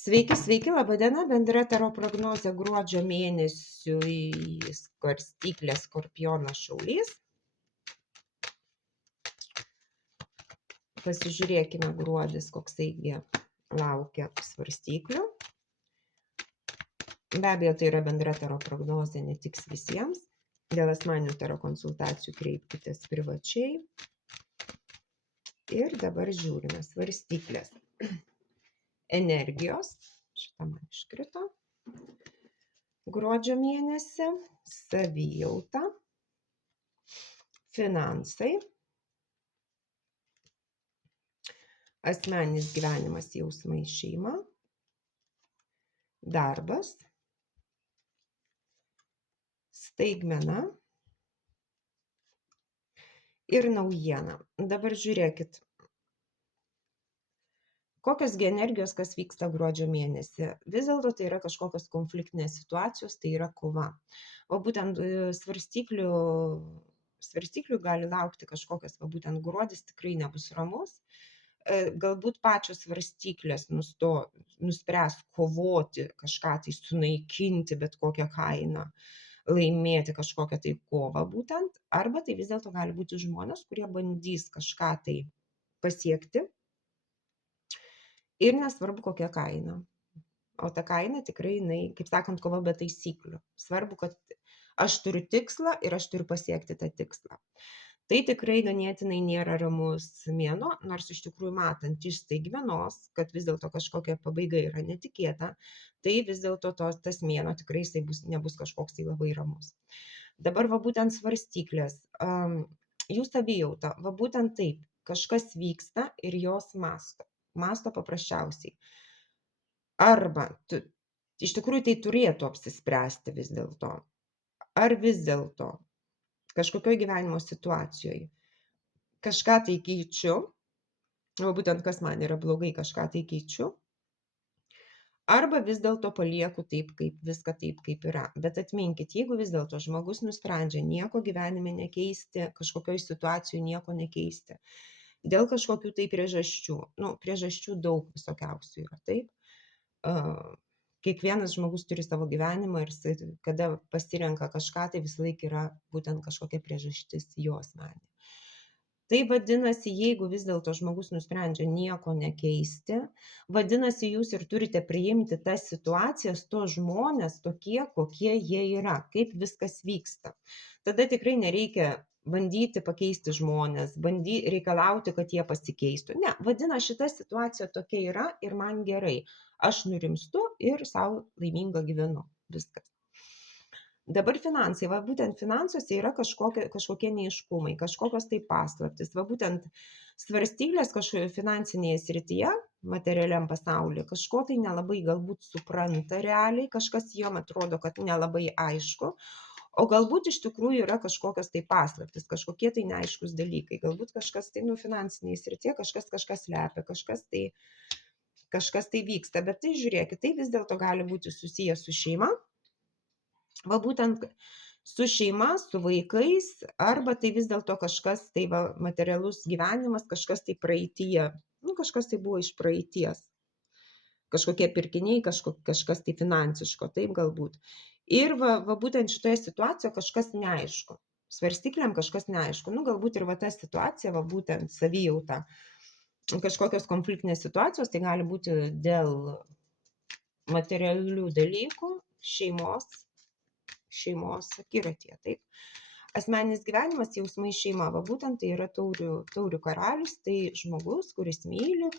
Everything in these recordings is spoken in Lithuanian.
Sveiki, sveiki, laba diena, bendra taro prognozė gruodžio mėnesiui, svarstyklės Skorpionas Šaulys. Pasižiūrėkime gruodis, koksai laukia svarstyklių. Be abejo, tai yra bendra taro prognozė, netiks visiems. Dėl asmeninių taro konsultacijų kreipkitės privačiai. Ir dabar žiūrime svarstyklės. Energijos, šitą man iškrito, gruodžio mėnesį, savijauta, finansai, asmeninis gyvenimas, jausmai, šeima, darbas, staigmena ir naujiena. Dabar žiūrėkit, kokios energijos, kas vyksta gruodžio mėnesį. Vis dėlto tai yra kažkokios konfliktinės situacijos, tai yra kova. O būtent svarstyklių gali laukti kažkokios, būtent gruodis tikrai nebus ramus. Galbūt pačios svarstyklės nuspręs kovoti, kažką tai sunaikinti, bet kokią kainą, laimėti kažkokią tai kovą būtent. Arba tai vis dėlto gali būti žmonės, kurie bandys kažką tai pasiekti. Ir nesvarbu, kokia kaina. O ta kaina tikrai, kaip sakant, kova be taisyklių. Svarbu, kad aš turiu tikslą ir aš turiu pasiekti tą tikslą. Tai tikrai ganėtinai nėra ramus mėnuo, nors iš tikrųjų matant iš staigmenos, kad vis dėlto kažkokia pabaiga yra netikėta, tai vis dėlto tas mėnuo tikrai nebus kažkoks tai labai ramus. Dabar būtent svarstyklės. Jų savijauta, būtent taip, kažkas vyksta ir jos masto paprasčiausiai. Arba iš tikrųjų tai turėtų apsispręsti vis dėlto. Ar vis dėlto kažkokioj gyvenimo situacijoje kažką tai keičiu, o būtent kas man yra blogai, kažką tai keičiu, arba vis dėlto palieku viską taip, kaip yra. Bet atminkit, jeigu vis dėlto žmogus nusprendžia nieko gyvenime nekeisti, kažkokioj situacijoje nieko nekeisti, dėl kažkokių tai priežasčių, priežasčių daug visokiausių yra, taip. Kiekvienas žmogus turi savo gyvenimą ir kada pasirenka kažką, tai visą laiką yra būtent kažkokia priežastis jo asmeninė. Tai vadinasi, jeigu vis dėlto žmogus nusprendžia nieko nekeisti, vadinasi, jūs ir turite priimti tas situacijas, tos žmonės tokie, kokie jie yra, kaip viskas vyksta. Tada tikrai nereikia bandyti pakeisti žmonės, reikalauti, kad jie pasikeistų. Ne, vadinasi, šita situacija tokia yra ir man gerai. Aš nurimstu ir savo laimingą gyvenu. Viskas. Dabar finansai. Būtent finansuose yra kažkokie neaiškumai, kažkokios tai paslaptis. Būtent svarstyklės finansinėje srityje, materialiam pasaulyje, kažko tai nelabai galbūt supranta realiai, kažkas jom atrodo, kad nelabai aišku. O galbūt iš tikrųjų yra kažkokios tai paslaptis, kažkokie tai neaiškus dalykai. Galbūt kažkas tai finansinėje srityje, kažkas slepia, kažkas tai vyksta. Bet tai žiūrėkit, tai vis dėlto gali būti susijęs su šeima. Būtent su šeima, su vaikais, arba tai vis dėlto kažkas tai materialus gyvenimas, kažkas tai praeityje, kažkas tai buvo iš praeities. Kažkokie pirkiniai, kažkas tai finansiško, taip galbūt. Ir būtent šitoje situacijoje kažkas neaišku. Svarstyklėm kažkas neaišku. Galbūt ir ta situacija, būtent savijauta, kažkokios konfliktinės situacijos, tai gali būti dėl materialių dalykų, šeimos akiratyje, taip. Asmeninis gyvenimas, jausmai, šeima, būtent tai yra taurių karalius, tai žmogus, kuris myli,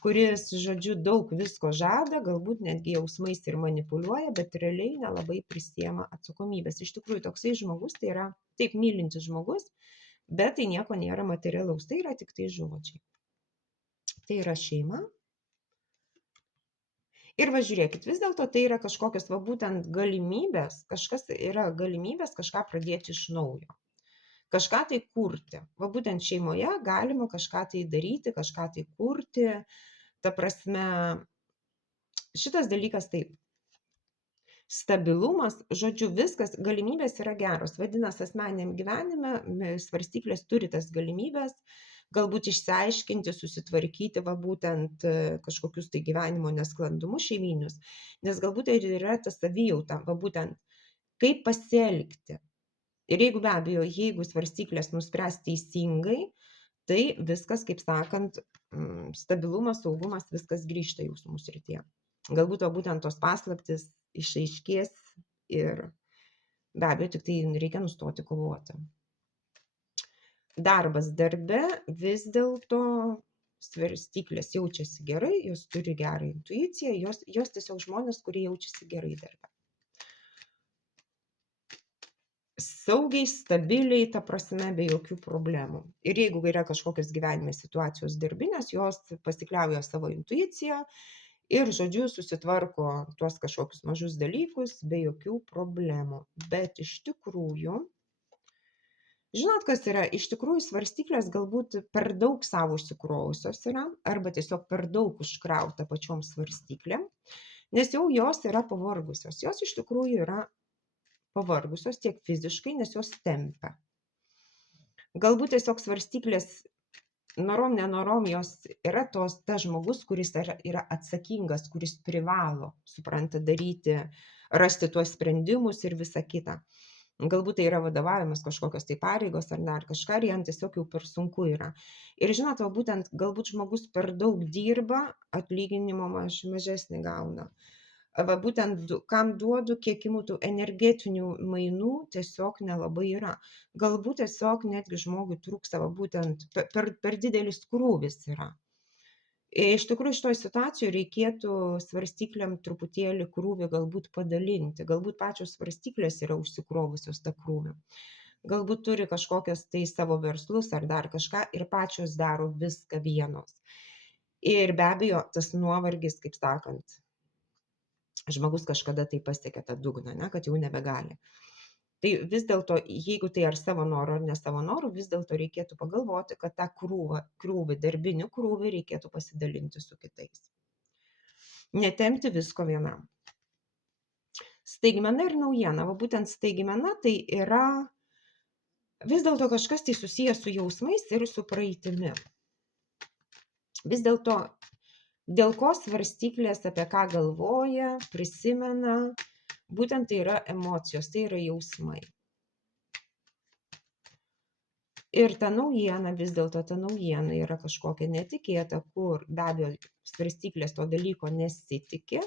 kuris, žodžiu, daug visko žada, galbūt netgi jausmais ir manipuliuoja, bet realiai nelabai prisiema atsakomybės. Iš tikrųjų, toksai žmogus tai yra taip mylintis žmogus, bet tai nieko nėra materialaus, tai yra tik tai žodžiai. Tai yra šeima. Ir žiūrėkit, vis dėlto tai yra kažkokios būtent galimybės, kažką pradėti iš naujo. Kažką tai kurti. Būtent šeimoje galima kažką tai daryti, kažką tai kurti. Ta prasme, šitas dalykas taip. Stabilumas, žodžiu, viskas, galimybės yra geros. Vadinasi, asmeniniam gyvenime svarstyklės turi tas galimybės, galbūt išsiaiškinti, susitvarkyti va būtent kažkokius tai gyvenimo nesklandumus šeimyninius, nes galbūt tai ir yra ta savijauta, va būtent kaip pasielgti. Ir jeigu be abejo, jeigu svarstyklės nuspręs teisingai, tai viskas, kaip sakant, stabilumas, saugumas, viskas grįžta jausmų srityje. Galbūt va būtent tos paslaptis išaiškės ir be abejo, tik tai reikia nustoti kovoti. Darbas darbe vis dėlto svarstyklės jaučiasi gerai, jos turi gerą intuiciją, jos tiesiog žmonės, kurie jaučiasi gerai darbe. Saugiai, stabiliai, ta prasme, be jokių problemų. Ir jeigu yra kažkokios gyvenime situacijos darbinės, jos pasikliauja savo intuiciją ir, žodžiu, susitvarko tuos kažkokius mažus dalykus be jokių problemų. Bet iš tikrųjų, žinot, kas yra? Iš tikrųjų, svarstyklės galbūt per daug savo užsikrovusios yra, arba tiesiog per daug užkrauta pačiom svarstyklėm, nes jau jos yra pavargusios. Jos iš tikrųjų yra pavargusios tiek fiziškai, nes jos tempia. Galbūt tiesiog svarstyklės norom, nenorom, jos yra tas žmogus, kuris yra atsakingas, kuris privalo, supranta, daryti, rasti tuos sprendimus ir visa kita. Galbūt tai yra vadovavimas kažkokios tai pareigos ar dar kažką, ir jam tiesiog jau per sunku yra. Ir žinot, va būtent galbūt žmogus per daug dirba, atlyginimo mažesnį gauna. Va būtent kam duodu, kiek imu tų energetinių mainų, tiesiog nelabai yra. Galbūt tiesiog netgi žmogui trūksta, va būtent per didelis krūvis yra. Iš tikrųjų, šitoj situacijoje reikėtų svarstyklėm truputėlį krūvį galbūt padalinti. Galbūt pačios svarstyklės yra užsikrovusios tą krūvį. Galbūt turi kažkokias tai savo verslus ar dar kažką ir pačios daro viską vienos. Ir be abejo, tas nuovargis, kaip sakant, žmogus kažkada tai pasiekė tą dugną, ne, kad jau nebegali. Tai vis dėlto, jeigu tai ar savo noru, ar ne savo noru, vis dėlto reikėtų pagalvoti, kad tą krūvį, darbinį krūvį reikėtų pasidalinti su kitais. Netempti visko vienam. Staigmena ir naujiena. Va būtent staigmena tai yra vis dėlto kažkas tai susijęs su jausmais ir su praeitimi. Vis dėlto dėl ko svarstyklės apie ką galvoja, prisimena, būtent tai yra emocijos, tai yra jausmai. Ir ta naujiena, vis dėlto ta naujiena yra kažkokia netikėta, kur be abejo svarstyklės to dalyko nesitikė.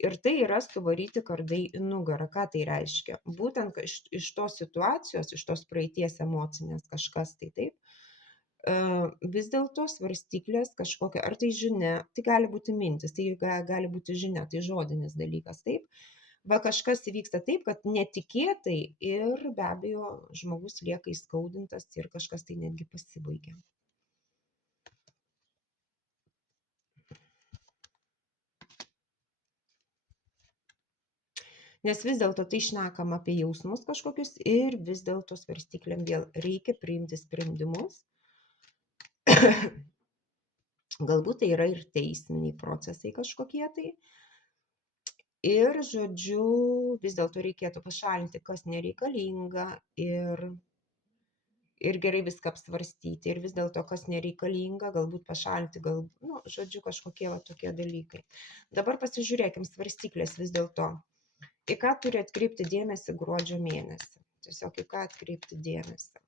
Ir tai yra suvaryti kardai į nugarą. Ką tai reiškia? Būtent iš tos situacijos, iš tos praeities emocinės kažkas tai taip, vis dėlto svarstyklės kažkokia, ar tai žinia, tai gali būti mintis, tai gali būti žinia, tai žodinis dalykas, taip. Va kažkas įvyksta taip, kad netikėtai ir be abejo žmogus lieka įskaudintas ir kažkas tai netgi pasibaigia. Nes vis dėlto tai šnekam apie jausmus kažkokius ir vis dėlto svarstyklėm vėl reikia priimti sprendimus. Galbūt tai yra ir teisminiai procesai kažkokie tai. Ir, žodžiu, vis dėlto reikėtų pašalinti, kas nereikalinga ir gerai viską apsvarstyti. Ir vis dėlto, kas nereikalinga, galbūt pašalinti, žodžiu, kažkokie va tokie dalykai. Dabar pasižiūrėkim svarstyklės vis dėlto. Į ką turi atkreipti dėmesį gruodžio mėnesį? Tiesiog į ką atkreipti dėmesį?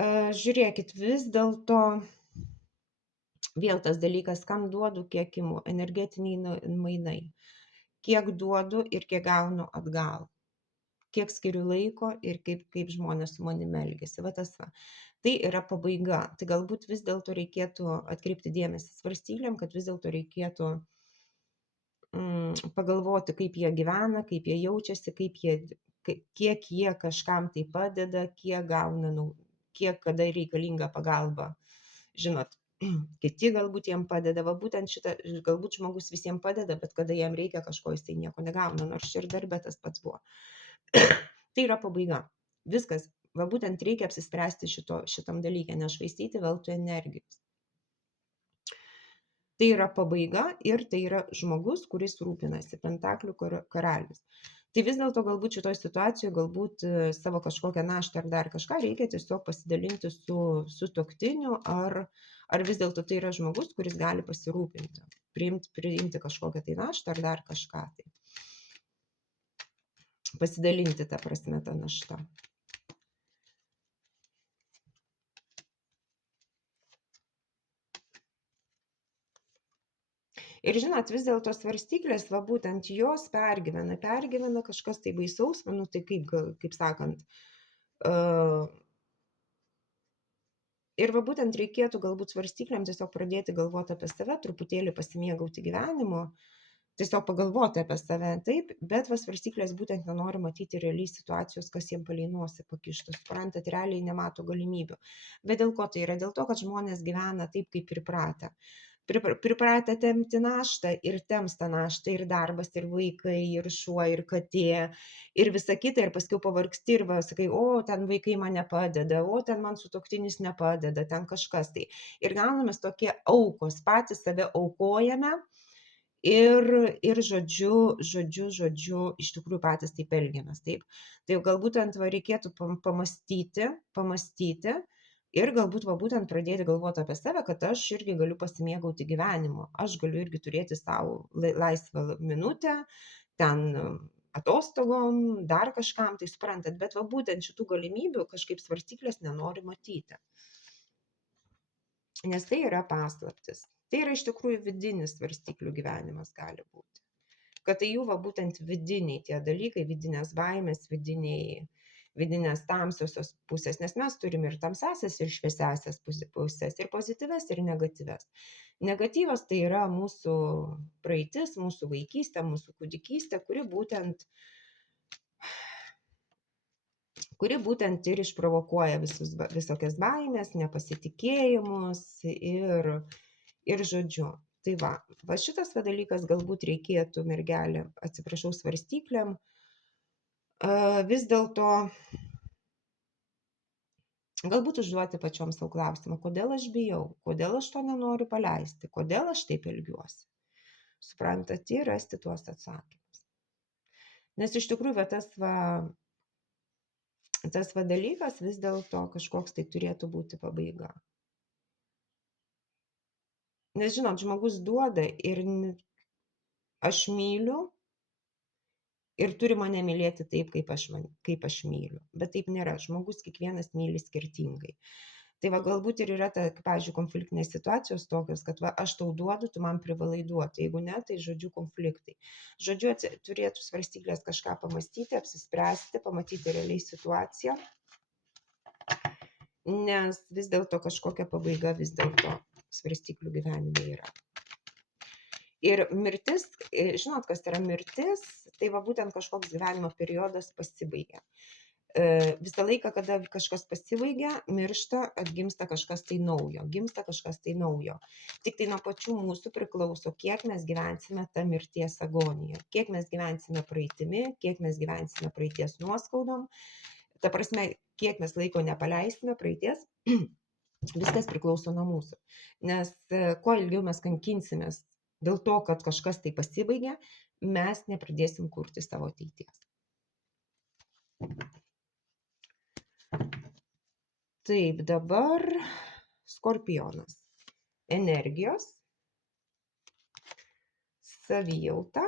Žiūrėkit, vis dėlto vėl tas dalykas, kam duodu, kiek imu, energetiniai mainai. Kiek duodu ir kiek gaunu atgal. Kiek skiriu laiko ir kaip žmonės su manimi elgiasi. Va tas va. Tai yra pabaiga. Tai galbūt vis dėlto reikėtų atkreipti dėmesį svarstyklėm, kad vis dėlto reikėtų pagalvoti, kaip jie gyvena, kaip jie jaučiasi, kiek jie kažkam tai padeda, kiek gauna, kiek kada reikalinga pagalba. Žinot, kiti galbūt jiem padeda, va būtent šitą, galbūt žmogus visiems padeda, bet kada jam reikia kažko, jis tai nieko negauna, nors ir darbe tas pats buvo. Tai yra pabaiga. Viskas, va būtent reikia apsispręsti šitam dalykė, nešvaistyti veltui energijos. Tai yra pabaiga ir tai yra žmogus, kuris rūpinasi, pentaklių karalius. Tai vis dėlto galbūt šitoj situacijoje, galbūt savo kažkokią naštą ar dar kažką reikia tiesiog pasidalinti su sutuoktiniu, ar vis dėlto tai yra žmogus, kuris gali pasirūpinti, priimti kažkokią tai naštą ar dar kažką tai. Pasidalinti tą prasme tą naštą. Ir žinot, vis dėlto svarstyklės, va būtent jos pergyvena kažkas tai baisaus, nu tai kaip sakant. Ir va būtent reikėtų galbūt svarstyklėm tiesiog pradėti galvoti apie save, truputėlį pasimėgauti gyvenimo, tiesiog pagalvoti apie save, taip, bet va svarstyklės būtent nenori matyti realiai situacijos, kas jiem palei nosį pakištų, suprantat, realiai nemato galimybių. Bet dėl ko tai yra? Dėl to, kad žmonės gyvena taip, kaip pripratę. Pripratę tempti naštą ir temps tą naštą ir darbas, ir vaikai, ir šuo, ir katė, ir visa kita, ir paskui pavargsti ir va, sakai, o ten vaikai man nepadeda, o ten man sutuoktinis nepadeda, ten kažkas tai. Ir gaunamės tokie aukos, patys save aukojame ir žodžiu, iš tikrųjų patys taip elgiamės, taip. Tai galbūt ant va reikėtų pamastyti, ir galbūt va būtent pradėti galvoti apie save, kad aš irgi galiu pasimėgauti gyvenimu, aš galiu irgi turėti savo laisvą minutę, ten atostogom, dar kažkam, tai suprantat, bet va būtent šitų galimybių kažkaip svarstyklės nenori matyti. Nes tai yra paslaptis. Tai yra iš tikrųjų vidinis svarstyklių gyvenimas gali būti. Kad tai jų va būtent vidiniai tie dalykai, vidinės baimės, vidinės tamsiosios pusės, nes mes turime ir tamsiasias, ir šviesiasias pusės, ir pozityves, ir negatyves. Negatyvas tai yra mūsų praeitis, mūsų vaikystė, mūsų kūdikystė, kuri būtent ir išprovokuoja visokias baimės, nepasitikėjimus ir žodžiu. Tai va šitas dalykas galbūt reikėtų, mergelė, atsiprašau, svarstyklėm, vis dėlto galbūt užduoti pačiom savo klausimą, kodėl aš bijau, kodėl aš to nenoriu paleisti, kodėl aš taip elgiuosi. Suprantat, ir rasti tuos atsakymus. Nes iš tikrųjų tas dalykas vis dėlto kažkoks tai turėtų būti pabaiga. Nes žinot, žmogus duoda ir aš myliu ir turi mane mylėti taip, kaip aš myliu. Bet taip nėra. Žmogus kiekvienas myli skirtingai. Tai va galbūt ir yra, pavyzdžiui, konfliktinės situacijos tokios, kad va aš tau duodu, tu man privalai duoti. Jeigu ne, tai žodžiu konfliktai. Žodžiu, turėtų svarstyklės kažką pamastyti, apsispręsti, pamatyti realiai situaciją. Nes vis dėlto kažkokia pabaiga vis dėlto svarstyklių gyvenime yra. Ir mirtis, žinot, kas yra mirtis, tai va būtent kažkoks gyvenimo periodas pasibaigia. Visą laiką, kada kažkas pasibaigia, miršta, atgimsta kažkas tai naujo, gimsta kažkas tai naujo. Tik tai nuo pačių mūsų priklauso, kiek mes gyvensime tą mirties agoniją, kiek mes gyvensime praeitimi, kiek mes gyvensime praeities nuoskaudom. Ta prasme, kiek mes laiko nepaleisime praeities, viskas priklauso nuo mūsų. Nes kuo ilgiau mes kankinsimės dėl to, kad kažkas tai pasibaigia, mes nepradėsim kurti savo ateities. Taip, dabar Skorpionas. Energijos, savijauta,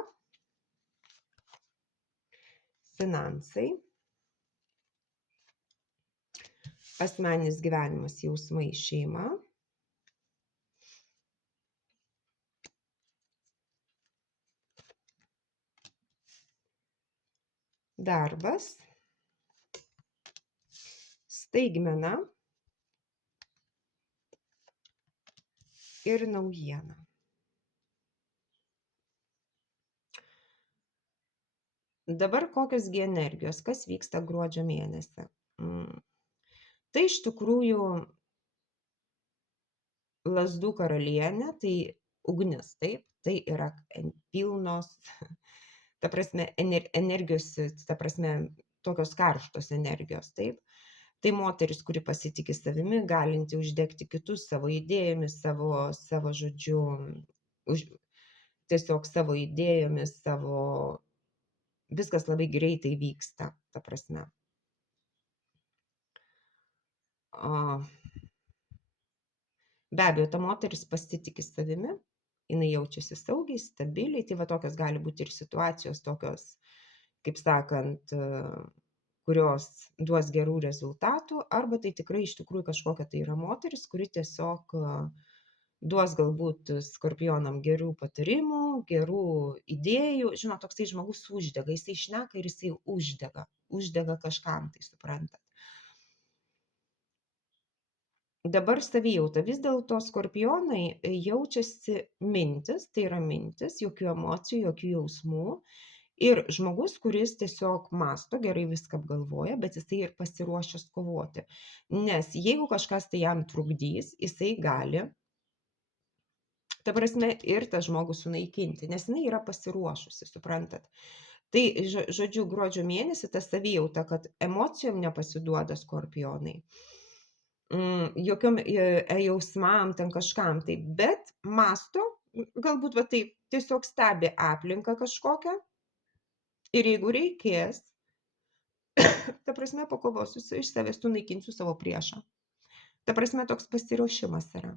finansai, asmeninis gyvenimas, jausmai, šeima, darbas, staigmena ir naujiena. Dabar kokios gi energijos, kas vyksta gruodžio mėnesį? Tai iš tikrųjų lazdų karalienė, tai ugnis, taip, tai yra pilnos, ta prasme, energijos, ta prasme, tokios karštos energijos, taip. Tai moteris, kuri pasitikė savimi, galinti uždegti kitus savo idėjomis, savo žodžiu, tiesiog savo idėjomis, viskas labai greitai vyksta, ta prasme. Be abejo, ta moteris pasitiki savimi, jinai jaučiasi saugiai, stabiliai, tai va tokios gali būti ir situacijos tokios, kaip sakant, kurios duos gerų rezultatų, arba tai tikrai iš tikrųjų kažkokia tai yra moteris, kuri tiesiog duos galbūt skorpionam gerų patarimų, gerų idėjų. Žinot, toksai žmogus uždega, jisai šneka ir jisai uždega kažkam, tai suprantat. Dabar savijauta. Vis dėlto skorpionai jaučiasi mintis, tai yra mintis, jokių emocijų, jokių jausmų. Ir žmogus, kuris tiesiog masto, gerai viską apgalvoja, bet jisai ir pasiruošęs kovoti. Nes jeigu kažkas tai jam trukdys, jisai gali, ta prasme, ir tą žmogų sunaikinti, nes jinai yra pasiruošusi, suprantat. Tai, žodžiu, gruodžio mėnesį ta savijauta, kad emocijom nepasiduoda skorpionai. Jokiom jausmam, ten kažkam tai, bet masto, galbūt va taip, tiesiog stebi aplinką kažkokią ir jeigu reikės, ta prasme, pakovosiu iš savęs, sunaikinsiu savo priešą. Ta prasme, toks pasiruošimas yra.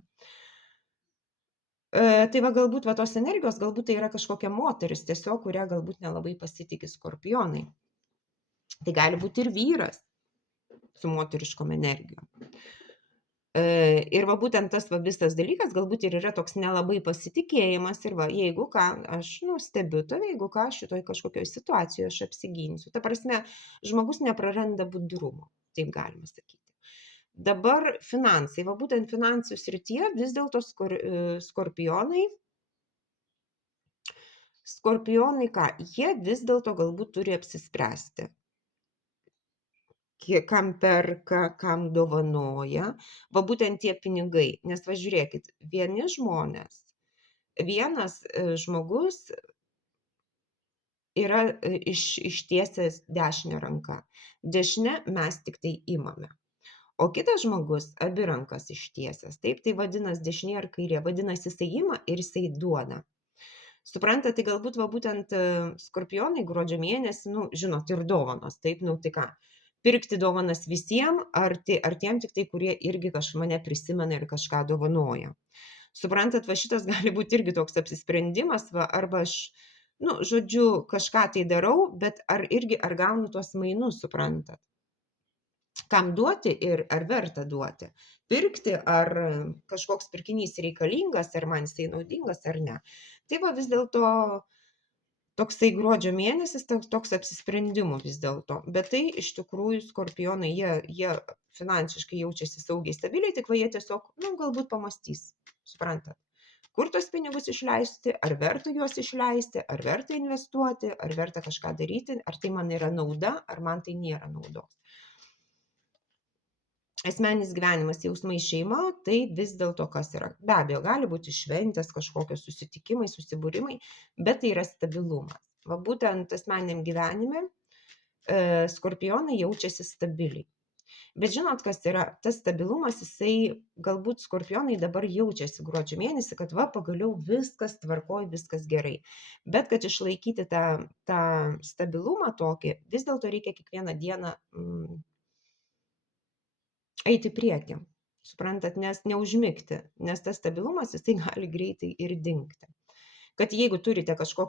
Tai va galbūt va tos energijos, galbūt tai yra kažkokia moteris tiesiog, kurią galbūt nelabai pasitiki skorpionai. Tai gali būti ir vyras su moteriškom energijom. Ir va būtent tas va visas dalykas galbūt ir yra toks nelabai pasitikėjimas ir va, jeigu ką, aš stebiu tave, jeigu ką, šitoj kažkokioj situacijoje aš apsiginsiu. Ta prasme, žmogus nepraranda budrumo, taip galima sakyti. Dabar finansai, va būtent finansų srityje vis dėlto skorpionai ką, jie vis dėlto galbūt turi apsispręsti. Kam perka, kam dovanoja, va būtent tie pinigai. Nes va žiūrėkit, vienas žmogus yra ištiesęs dešinę ranką. Dešinę mes tik tai imame. O kitas žmogus abi rankas ištiesęs. Taip, tai vadinasi dešinė ar kairė. Vadinasi, jisai ima ir jisai duoda. Suprantate, tai galbūt va būtent skorpionai gruodžio mėnesį, žinot, ir dovanos. Taip, tai ką? Pirkti dovanas visiems, ar tiem tik tai, kurie irgi mane prisimena ir kažką dovanoja. Suprantat, va šitas gali būti irgi toks apsisprendimas, va, arba aš, žodžiu, kažką tai darau, bet ar gaunu tuos mainus, suprantat. Kam duoti ir ar verta duoti. Pirkti, ar kažkoks pirkinys reikalingas, ar man jisai naudingas, ar ne. Tai va vis dėlto toksai gruodžio mėnesis, toks apsisprendimų vis dėlto. Bet tai iš tikrųjų skorpionai, jie finansiškai jaučiasi saugiai, stabiliai, tik va jie tiesiog, galbūt pamastys, suprantat. Kur tos pinigus išleisti, ar verta juos išleisti, ar verta investuoti, ar verta kažką daryti, ar tai man yra nauda, ar man tai nėra naudos. Asmeninis gyvenimas, jausmai, šeima, tai vis dėlto kas yra. Be abejo, gali būti šventės, kažkokios susitikimai, susibūrimai, bet tai yra stabilumas. Va būtent asmeniniam gyvenime skorpionai jaučiasi stabiliai. Bet žinot, kas yra? Tas stabilumas, jisai galbūt skorpionai dabar jaučiasi gruodžio mėnesį, kad va pagaliau viskas tvarkoj, viskas gerai. Bet kad išlaikyti tą stabilumą tokį, vis dėlto reikia kiekvieną dieną eiti priekį, suprantat, nes neužmigti, nes tas stabilumas jisai gali greitai ir dingti. Kad jeigu turite kažką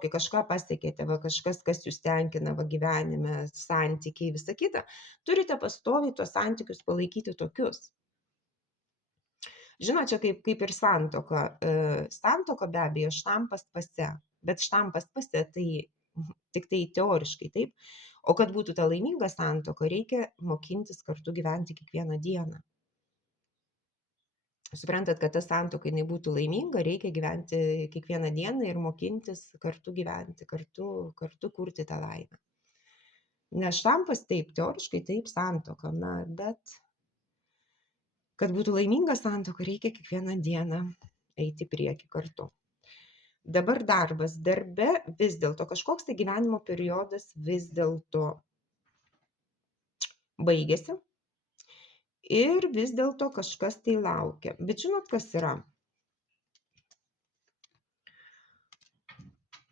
pasiekėte, va kažkas, kas jūs tenkina va gyvenime, santykiai, visa kita, turite pastoviai tuos santykius palaikyti tokius. Žinot, čia kaip ir santuoka. Santuoka be abejo štampas pase, bet štampas pase tai tik tai teoriškai, taip. O kad būtų ta laiminga santuoka, reikia mokintis kartu gyventi kiekvieną dieną. Suprantat, kad ta santuoka jinai būtų laiminga, reikia gyventi kiekvieną dieną ir mokintis kartu gyventi, kartu kurti tą laimę. Nes štampas taip, teoriškai taip santuoka, bet kad būtų laiminga santuoka, reikia kiekvieną dieną eiti prieki kartu. Dabar darbas, darbe vis dėlto kažkoks tai gyvenimo periodas vis dėlto baigėsi ir vis dėlto kažkas tai laukia. Bet žinot, kas yra?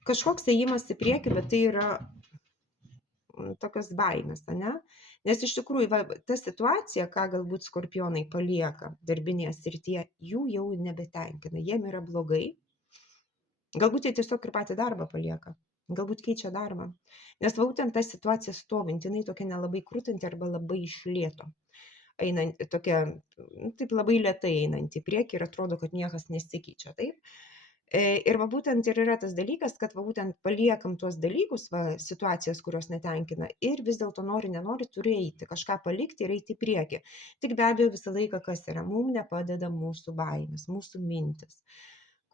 kažkoks ėjimas į priekį, bet tai yra tokios baimės, ane? Nes iš tikrųjų, va, ta situacija, ką galbūt skorpionai palieka darbinėje srityje, jų jau nebetenkina, jiem yra blogai. Galbūt jie tiesiog ir patį darbą palieka, galbūt keičia darbą. Nes va, būtent ta situacija stovinti, jinai tokia nelabai krūtanti arba labai iš lėto. Einant, tokia, taip labai lėtai einant į priekį ir atrodo, kad niekas nesikeičia, taip? Ir va būtent ir yra tas dalykas, kad va būtent paliekam tuos dalykus, va, situacijas, kurios netenkina ir vis dėlto nori, nenori, turi eiti, kažką palikti ir eiti į priekį. Tik be abejo visą laiką kas yra, mums nepadeda mūsų baimės, mūsų mintis,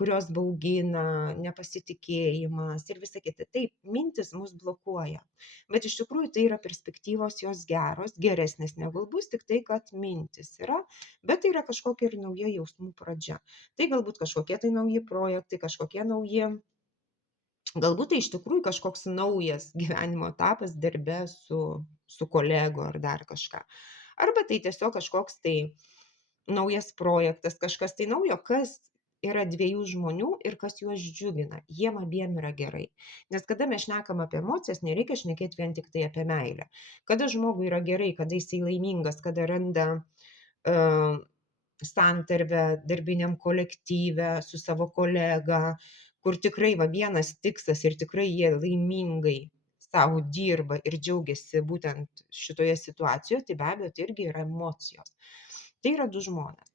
kurios baugina, nepasitikėjimas ir visa kita. Taip, mintis mus blokuoja. Bet iš tikrųjų tai yra perspektyvos, jos geros, geresnės negu bus, tik tai, kad mintis yra, bet tai yra kažkokia ir nauja jausmų pradžia. Tai galbūt kažkokie tai nauji projektai, kažkokie nauji, galbūt tai iš tikrųjų kažkoks naujas gyvenimo etapas darbe su kolegu ar dar kažką. Arba tai tiesiog kažkoks tai naujas projektas, kažkas tai naujo, kas yra dviejų žmonių ir kas juos džiugina. Jiem abiem yra gerai. Nes kada mes šnekam apie emocijas, nereikia šnekėti vien tik tai apie meilę. Kada žmogui yra gerai, kada jisai laimingas, kada randa santarvę darbiniam kolektyve su savo kolega, kur tikrai va vienas tikslas ir tikrai jie laimingai savo dirba ir džiaugiasi būtent šitoje situacijoje, tai be abejo tai irgi yra emocijos. Tai yra du žmonės.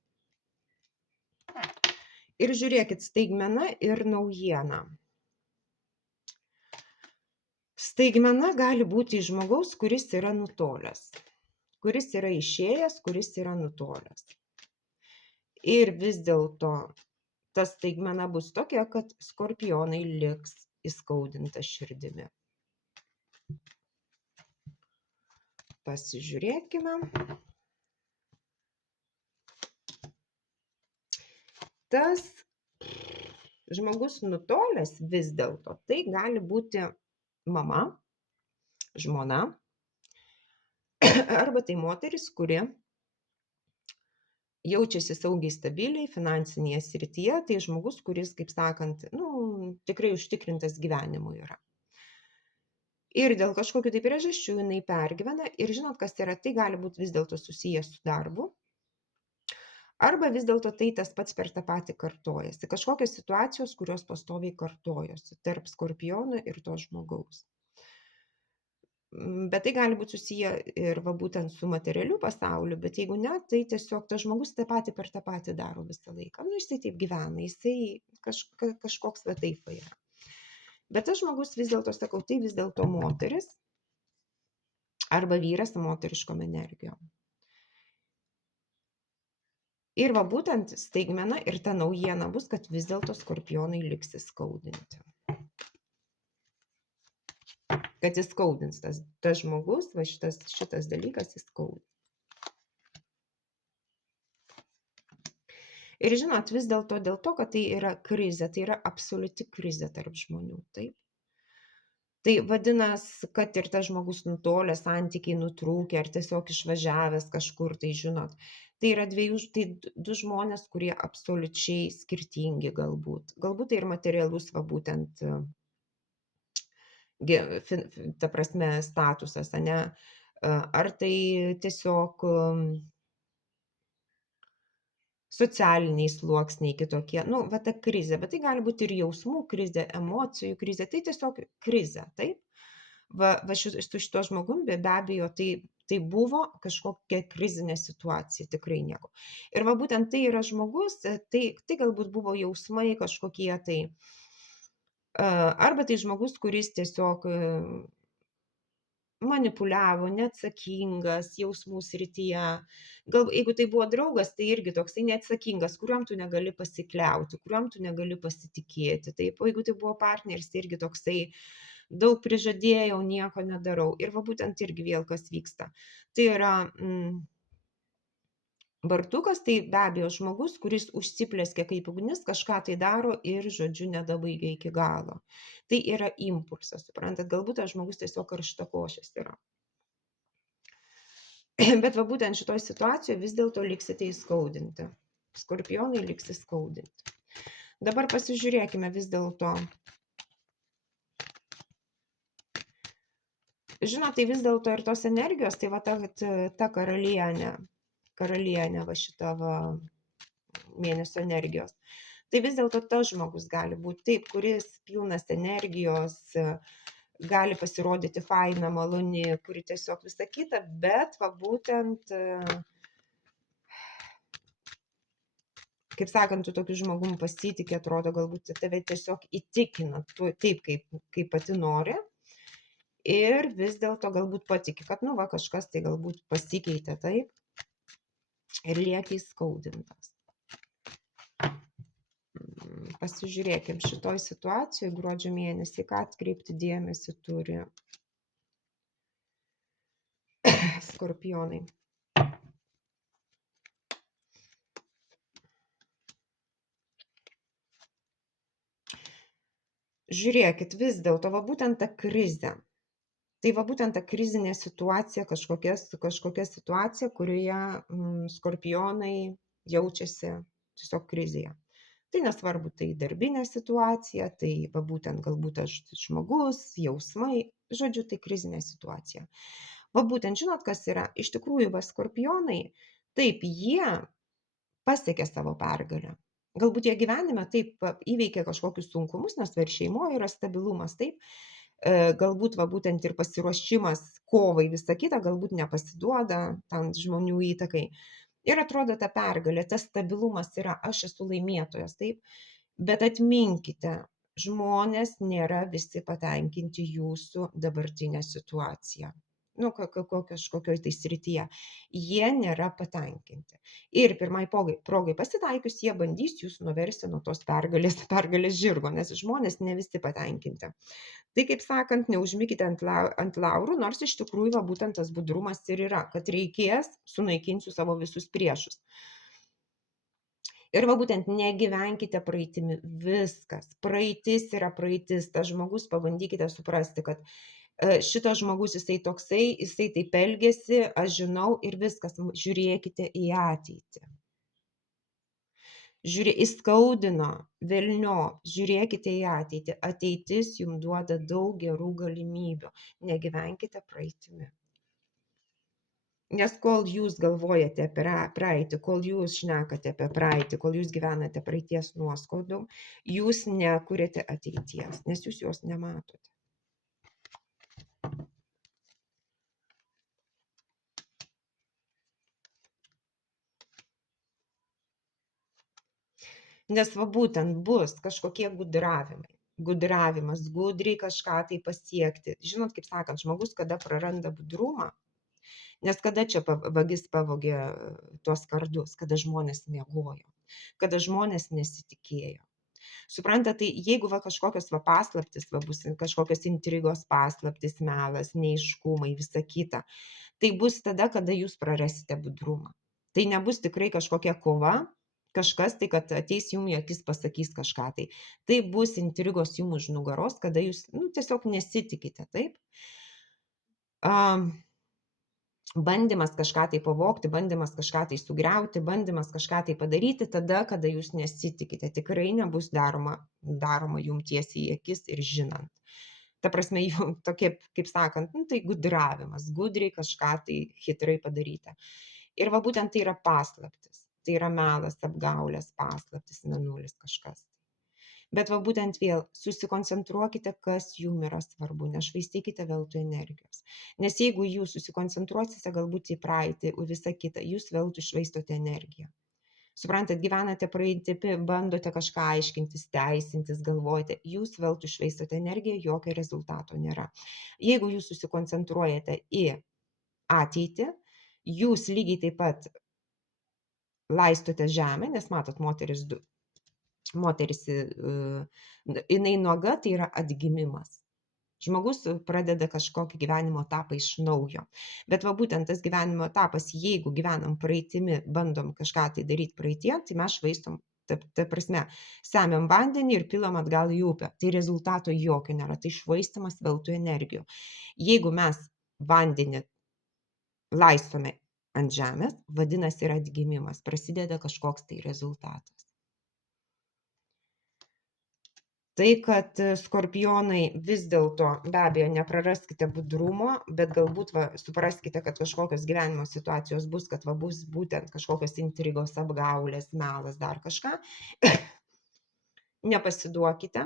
Ir žiūrėkit, staigmena ir naujiena. Staigmena gali būti iš žmogaus, kuris yra nutolęs, kuris yra išėjęs, kuris yra nutolęs. Ir vis dėlto ta staigmena bus tokia, kad skorpionai liks įskaudinta širdimi. Pasižiūrėkime. Tas žmogus nutolęs vis dėlto, tai gali būti mama, žmona, arba tai moteris, kuri jaučiasi saugiai, stabiliai finansinėje srityje, tai žmogus, kuris, kaip sakant, tikrai užtikrintas gyvenimu yra. Ir dėl kažkokių tai priežasčių jinai pergyvena ir žinot, kas yra, tai gali būti vis dėlto susijęs su darbu. Arba vis dėlto tai tas pats per tą patį kartojasi. Kažkokios situacijos, kurios pastoviai kartojosi tarp skorpiono ir to žmogaus. Bet tai gali būti susiję ir va būtent su materialiu pasauliu, bet jeigu ne, tai tiesiog tas žmogus tą patį per tą patį daro visą laiką. Jisai taip gyvena, jisai kažkoks va taip yra. Bet tas žmogus vis dėlto, sakau, tai vis dėlto moteris arba vyras moteriškom energijom. Ir va būtent staigmena ir ta naujiena bus, kad vis dėlto skorpionai liks įskaudinti. Kad įskaudins tas žmogus, va šitas dalykas įskaudins. Ir žinot, vis dėlto dėl to, kad tai yra krizė, tai yra absoliuti krizė tarp žmonių, taip? Tai vadinasi, kad ir tas žmogus nutolęs, santykiai nutrūkę ar tiesiog išvažiavęs kažkur, tai žinot, tai yra du žmonės, kurie absoliučiai skirtingi galbūt. Galbūt tai ir materialus, va būtent, ta prasme, statusas, ane? Ar tai tiesiog socialiniai sluoksniai kitokie, va ta krizė, bet tai gali būti ir jausmų krizė, emocijų krizė, tai tiesiog krizė, taip? Va su šituo žmogum be abejo tai buvo kažkokia krizinė situacija, tikrai nieko. Ir va būtent tai yra žmogus, tai galbūt buvo jausmai kažkokie tai, arba tai žmogus, kuris tiesiog manipuliavo, neatsakingas jausmų srityje. Gal jeigu tai buvo draugas, tai irgi toksai neatsakingas, kuriuom tu negali pasikliauti, kuriuom tu negali pasitikėti. Taip, o jeigu tai buvo partneris, tai irgi toksai daug prižadėjau, nieko nedarau. Ir va būtent irgi vėl kas vyksta. Tai yra bartukas, tai be abejo žmogus, kuris užsiplėskia kaip ugnis, kažką tai daro ir, žodžiu, nedabaigia iki galo. Tai yra impulsas, suprantat, galbūt tas žmogus tiesiog karštakošis yra. Bet va būtent šitoj situacijoje vis dėlto liksite įskaudinti. Skorpionai liks įskaudinti. Dabar pasižiūrėkime vis dėlto, žinot, tai vis dėlto ir tos energijos, tai va ta karalienė va šita va mėnesio energijos. Tai vis dėlto tas žmogus gali būti taip, kuris pilnas energijos, gali pasirodyti faina, maloni, kuri tiesiog visą kitą, bet va būtent, kaip sakant, tu tokiu žmogum pasitikė, atrodo, galbūt tave tiesiog įtikina taip, kaip pati nori. Ir vis dėlto galbūt patiki, kad, nu va, kažkas tai galbūt pasikeitė taip ir lieki įskaudintas. Pasižiūrėkim šitoj situacijoje gruodžio mėnesį, ką atkreipti dėmesį turi skorpionai. Žiūrėkit, vis dėlto va būtent ta krizė. Tai va būtent ta krizinė situacija, kažkokia situacija, kurioje skorpionai jaučiasi tiesiog krizėje. Tai nesvarbu, tai darbinė situacija, tai va būtent galbūt aš žmogus, jausmai, žodžiu, tai krizinė situacija. Va būtent, žinot, kas yra? Iš tikrųjų, va skorpionai, taip, jie pasiekė savo pergalę. Galbūt jie gyvenime taip įveikė kažkokius sunkumus, nes ir šeimoje yra stabilumas, taip. Galbūt va būtent ir pasiruošimas kovai visą kitą, galbūt nepasiduoda tam žmonių įtakai. Ir atrodo ta pergalė, tas stabilumas yra, aš esu laimėtojas, taip. Bet atminkite, žmonės nėra visi patenkinti jūsų dabartinę situaciją. Nu, kažkokioj tai srityje. Jie nėra patenkinti. Ir pirmai progai pasitaikius, jie bandys jūs nuversti nuo tos pergalės žirgo, nes žmonės ne visi patenkinti. Tai, kaip sakant, neužmykite ant laurų, nors iš tikrųjų va, būtent tas budrumas ir yra, kad reikės, sunaikinsiu savo visus priešus. Ir va būtent negyvenkite praeitimi, viskas. Praeitis yra praeitis, tas žmogus, pabandykite suprasti, kad šitas žmogus jisai toksai, jisai taip elgėsi, aš žinau ir viskas, žiūrėkite į ateitį. Įskaudino, velnio, žiūrėkite į ateitį. Ateitis jums duoda daug gerų galimybių. Negyvenkite praeitimi. Nes kol jūs galvojate apie praeitį, kol jūs šnekate apie praeitį, kol jūs gyvenate praeities nuoskaudų, jūs nekuriate ateities, nes jūs jos nematote. Nes va būtent bus kažkokie gudravimas, gudriai kažką tai pasiekti. Žinot, kaip sakant, žmogus, kada praranda budrumą, nes kada čia vagis pavogė tuos kardus, kada žmonės miegojo, kada žmonės nesitikėjo. Suprantate, tai jeigu va kažkokios va paslaptis, va bus kažkokios intrigos paslaptis, melas, neiškumai, visa kita, tai bus tada, kada jūs prarasite budrumą. Tai nebus tikrai kažkokia kova, kažkas tai, kad ateis jums į akis pasakys kažką tai. Tai bus intrigos jums už nugaros, kada jūs tiesiog nesitikite, taip? Bandymas kažką tai pavogti, bandymas kažką tai sugriauti, bandymas kažką tai padaryti tada, kada jūs nesitikite. Tikrai nebus daroma jums tiesiai į akis ir žinant. Ta prasme, jums tokie, kaip sakant, tai gudravimas, gudriai kažką tai hitrai padaryti. Ir va būtent tai yra paslaptis. Tai yra melas, apgaulės, paslaptis, mėnulis kažkas. Bet va būtent vėl susikoncentruokite, kas jums yra svarbu, nešvaistykite veltui energijos. Nes jeigu jūs susikoncentruosite galbūt į praeitį, visą kitą, jūs veltui švaistote energiją. Suprantat, gyvenate praeitimi, bandote kažką aiškintis, teisintis, galvojate, jūs veltui švaistote energiją, jokio rezultato nėra. Jeigu jūs susikoncentruojate į ateitį, jūs lygiai taip pat laistote žemę, nes matot, moteris, jinai nuoga, tai yra atgimimas. Žmogus pradeda kažkokį gyvenimo etapą iš naujo. Bet va būtent tas gyvenimo etapas, jeigu gyvenam praeitimi, bandom kažką tai daryti praeitie, tai mes švaistom, ta prasme, semiam vandenį ir pilam atgal į upę. Tai rezultato jokio nėra, tai švaistimas veltui energijų. Jeigu mes vandenį laistome ant žemės, vadinasi yra atgimimas, prasideda kažkoks tai rezultatas. Tai, kad skorpionai vis dėlto, be abejo, nepraraskite budrumo, bet galbūt supraskite, kad kažkokios gyvenimo situacijos bus, kad bus būtent kažkokios intrigos, apgaulės, melas, dar kažką. Nepasiduokite,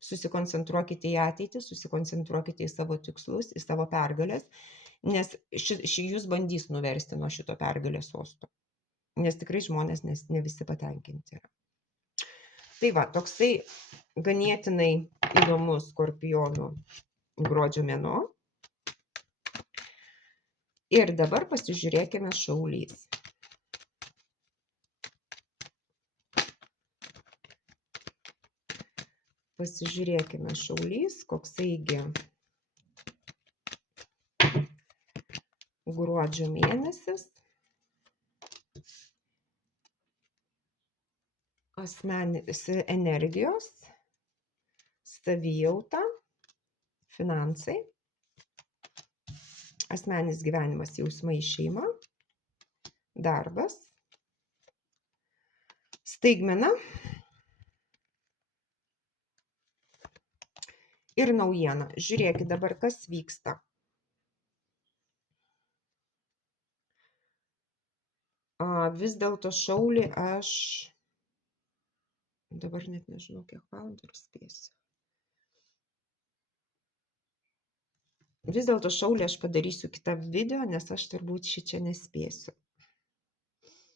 susikoncentruokite į ateitį, susikoncentruokite į savo tikslus, į savo pergalės, nes jūs bandys nuversti nuo šito pergalės sosto, nes tikrai žmonės ne visi patenkinti yra. Tai va, toksai ganėtinai įdomus skorpionų gruodžio mėnuo. Ir dabar pasižiūrėkime šaulys. Pasižiūrėkime šaulys, koksaigi gruodžio mėnesis. Asmeninės energijos, savijauta, finansai, asmeninis gyvenimas, jausmai, šeima, darbas, staigmena ir naujiena. Žiūrėkit dabar, kas vyksta. Vis dėlto šaulį aš dabar net nežinau, kiek valandų spėsiu. Vis dėlto šaulį aš padarysiu kitą video, nes aš turbūt šičia nespėsiu.